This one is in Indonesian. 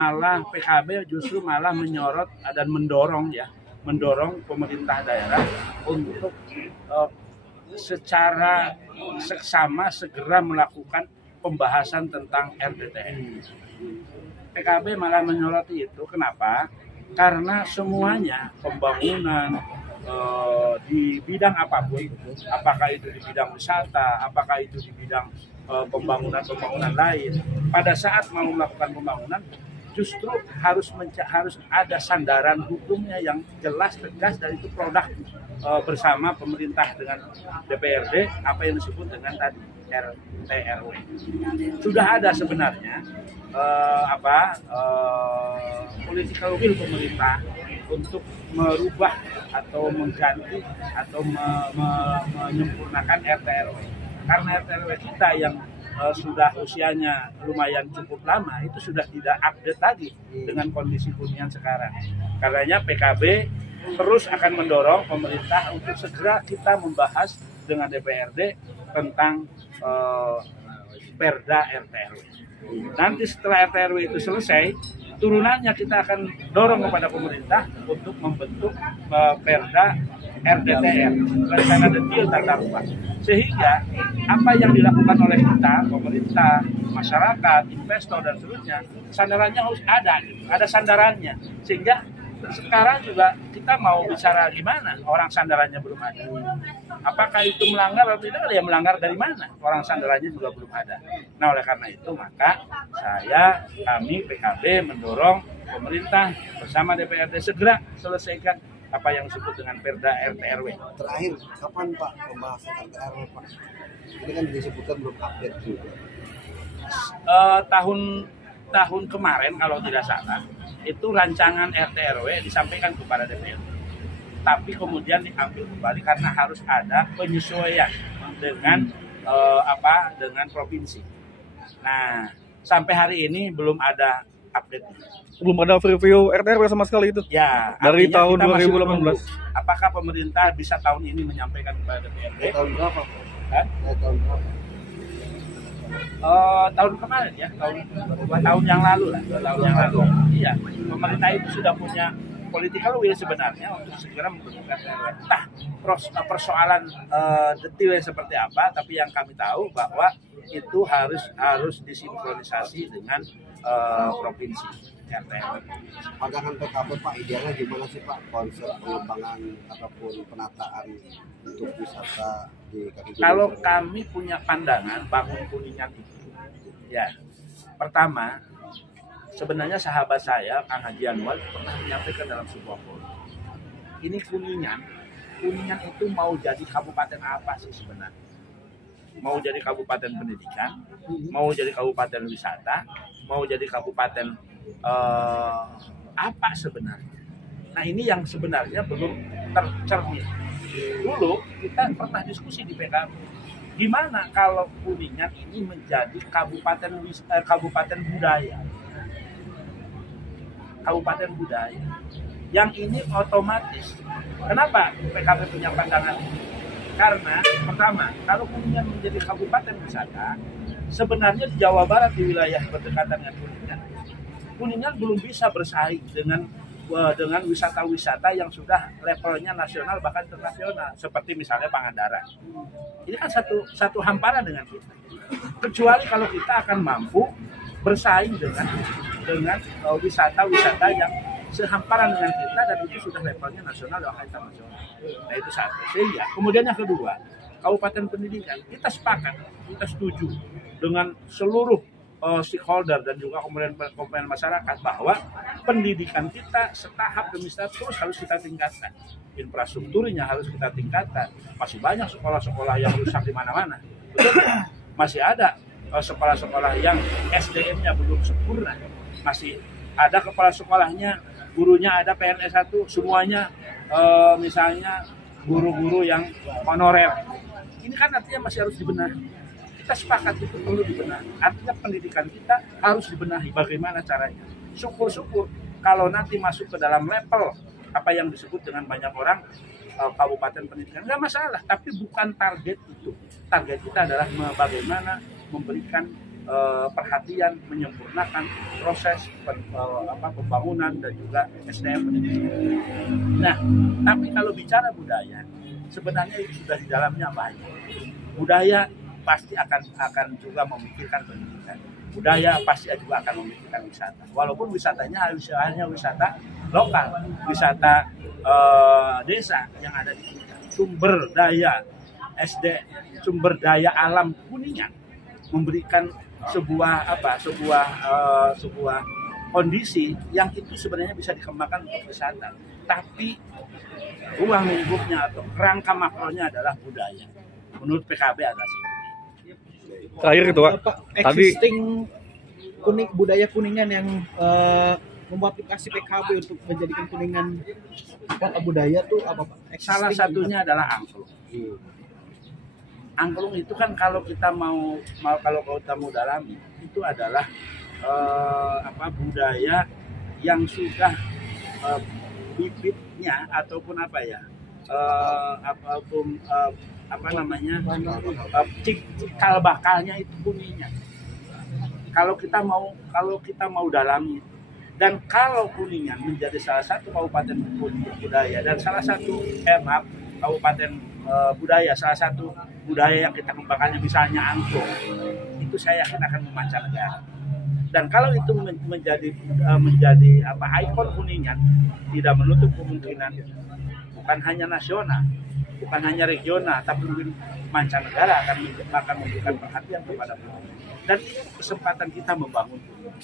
malah PKB justru malah menyorot dan mendorong pemerintah daerah untuk secara seksama segera melakukan pembahasan tentang RDTR. PKB malah menyoroti itu. Kenapa? Karena semuanya pembangunan di bidang apapun, apakah itu di bidang wisata, apakah itu di bidang pembangunan lain, pada saat mau melakukan pembangunan justru harus ada sandaran hukumnya yang jelas, tegas, dan itu produk bersama pemerintah dengan DPRD, apa yang disebut dengan tadi RT/RW. Sudah ada sebenarnya political will pemerintah untuk merubah atau mengganti atau menyempurnakan RT/RW. Karena RT/RW kita yang sudah usianya lumayan cukup lama itu sudah tidak update lagi dengan kondisi hunian sekarang. Karenanya PKB terus akan mendorong pemerintah untuk segera kita membahas dengan DPRD tentang Perda RT/RW. Nanti setelah RT/RW itu selesai, turunannya kita akan dorong kepada pemerintah untuk membentuk Perda RDTR, rencana detail tata ruang. Sehingga apa yang dilakukan oleh kita, pemerintah, masyarakat, investor dan seterusnya, sandarannya harus ada sandarannya. Sehingga sekarang juga kita mau bicara gimana, orang sandarannya belum ada. Apakah itu melanggar atau tidak? Ya melanggar dari mana? Orang sandarannya juga belum ada. Nah, oleh karena itu maka kami PKB mendorong pemerintah bersama DPRD segera selesaikan apa yang disebut dengan Perda RT/RW. Terakhir, kapan Pak pembahasan RT/RW Pak? Ini kan disebutkan belum update juga. Tahun kemarin kalau tidak salah, itu rancangan RT/RW disampaikan kepada DPRD. Tapi kemudian diambil kembali karena harus ada penyesuaian dengan dengan provinsi. Nah, sampai hari ini belum ada update. Belum ada review RT/RW sama sekali itu? Ya, dari tahun 2018. Apakah pemerintah bisa tahun ini menyampaikan kepada DPRD? Tahun berapa? Tahun berapa? Tahun kemarin ya, dua tahun yang lalu lah, 2 tahun yang lalu. Iya, pemerintah itu sudah punya political will sebenarnya untuk segera membentukkan entah persoalan detailnya seperti apa, tapi yang kami tahu bahwa itu harus disinkronisasi dengan provinsi. Pandangan PKB Pak, idealnya gimana sih Pak konsep pengembangan ataupun penataan untuk wisata di kaki gunung? Kalau kami punya pandangan bangun Kuningan itu, ya pertama sebenarnya sahabat saya Kang Haji Anwar pernah menyampaikan dalam sebuah forum, ini Kuningan itu mau jadi kabupaten apa sih sebenarnya? Mau jadi kabupaten pendidikan, mau jadi kabupaten wisata, mau jadi kabupaten apa sebenarnya? Nah, ini yang sebenarnya belum tercermin. Dulu kita pernah diskusi di PKB, gimana kalau Kuningan ini menjadi kabupaten budaya. Kabupaten budaya. Yang ini otomatis. Kenapa PKB punya pandangan ini? Karena pertama, kalau Kuningan menjadi kabupaten wisata, sebenarnya di Jawa Barat di wilayah berdekatan dengan Kuningan belum bisa bersaing dengan wisata-wisata yang sudah levelnya nasional bahkan internasional, seperti misalnya Pangandaran. Ini kan satu hamparan dengan kita. Kecuali kalau kita akan mampu bersaing dengan wisata-wisata yang sehamparan dengan kita dan itu sudah levelnya nasional dan internasional. Nah, itu satu. Sehingga kemudian yang kedua, kabupaten pendidikan, kita sepakat, kita setuju dengan seluruh stakeholder dan juga komponen masyarakat bahwa pendidikan kita setahap demi setahap terus harus kita tingkatkan. Infrastrukturnya harus kita tingkatkan. Masih banyak sekolah-sekolah yang rusak di mana-mana. Betul? Masih ada sekolah-sekolah yang SDM-nya belum sempurna. Masih ada kepala sekolahnya, gurunya ada PNS 1, semuanya misalnya guru-guru yang honorer. Ini kan artinya masih harus dibenahi. Kita sepakat itu perlu dibenahi. Artinya pendidikan kita harus dibenahi. Bagaimana caranya? Syukur-syukur kalau nanti masuk ke dalam level apa yang disebut dengan banyak orang kabupaten pendidikan, nggak masalah. Tapi bukan target itu. Target kita adalah bagaimana memberikan perhatian menyempurnakan proses pembangunan dan juga SDM pendidikan. Nah, tapi kalau bicara budaya, sebenarnya itu sudah di dalamnya banyak. Budaya pasti akan juga memikirkan pendidikan. Budaya pasti juga akan memikirkan wisata. Walaupun wisatanya hanya wisata lokal, wisata desa yang ada di kita. Sumber daya sumber daya alam Kuningan memberikan sebuah kondisi yang itu sebenarnya bisa dikembangkan untuk wisata. Tapi ruang lingkupnya atau kerangka makronya adalah budaya. Menurut PKB adalah seperti itu. Terakhir itu Pak, tadi budaya Kuningan yang memotivasi PKB untuk menjadikan Kuningan kota budaya tuh apa Pak? Salah satunya adalah angklung. Angklung itu kan kalau kita mau dalami itu adalah budaya yang sudah bibitnya ataupun cikal bakalnya itu Kuningan. Kalau kita mau dalami, dan kalau Kuningan menjadi salah satu kabupaten budaya dan salah satu kabupaten budaya, salah satu budaya yang kita kembangkannya misalnya angklung, itu saya yakin akan memancanegara. Dan kalau itu menjadi ikon Kuningan, tidak menutup kemungkinan bukan hanya nasional, bukan hanya regional, tapi mungkin mancanegara akan memberikan perhatian kepada Kuningan. Dan itu kesempatan kita membangun Kuningan.